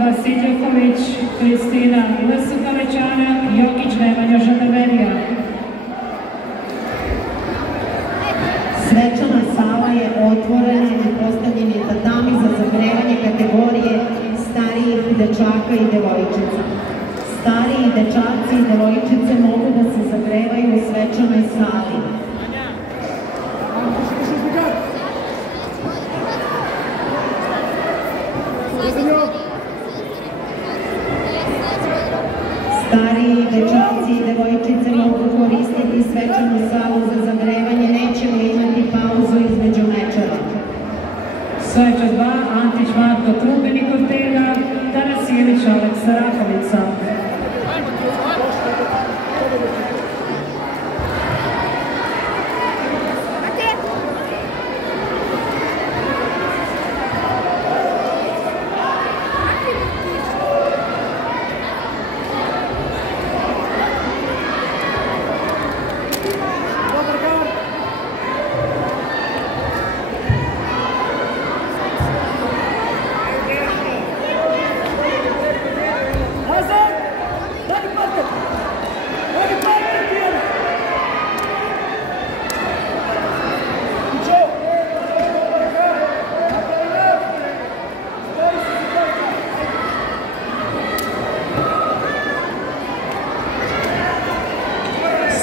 Vasiljoković, Kristina Lsukalećana, Jokić Nemanja Žandarmerija. Svečana sala je otvorena i postavljeni tatami za zagrevanje kategorije starijih dečaka i devojčica. Stariji dečaci i devojčice mogu da se zagrevaju u svečanoj sali. Stariji dečaci i devojčice mogu koristiti svečanu salu za zagrevanje, nećemo imati pauzu između mečeva. Sveče 2, Antić Marko Trubeni Kortega, Tanasijević Aleksa Rakovica.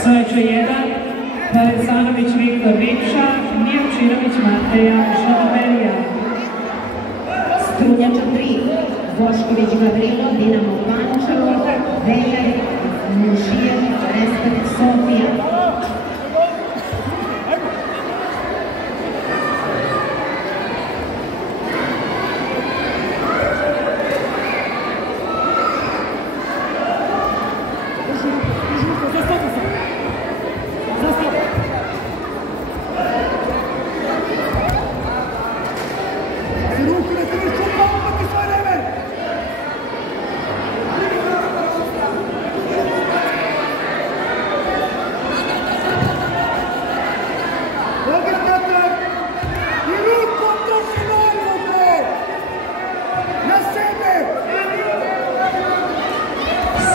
Sveče 1, Perecanović Viktor Vikša, Mijavčinović Mateja Žandarmerija. Strunjača 3, Bošković Gavrilo, Dinamo Pančevo, Veler, Mušijev, Respekt Sofija.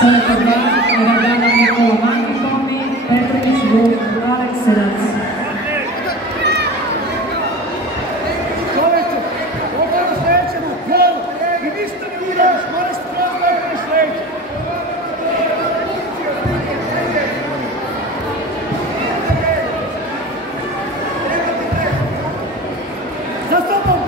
Sveče 2, Radana Nikola Mankomi, Petrović Vuk Aleksinac. Čoveče, ovo je sledećemo, gol, i ništa ne uradiš, moraš skroz lepo na sledeće. Za sobom!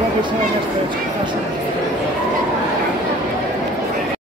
Dobro što je nešto reći, znaš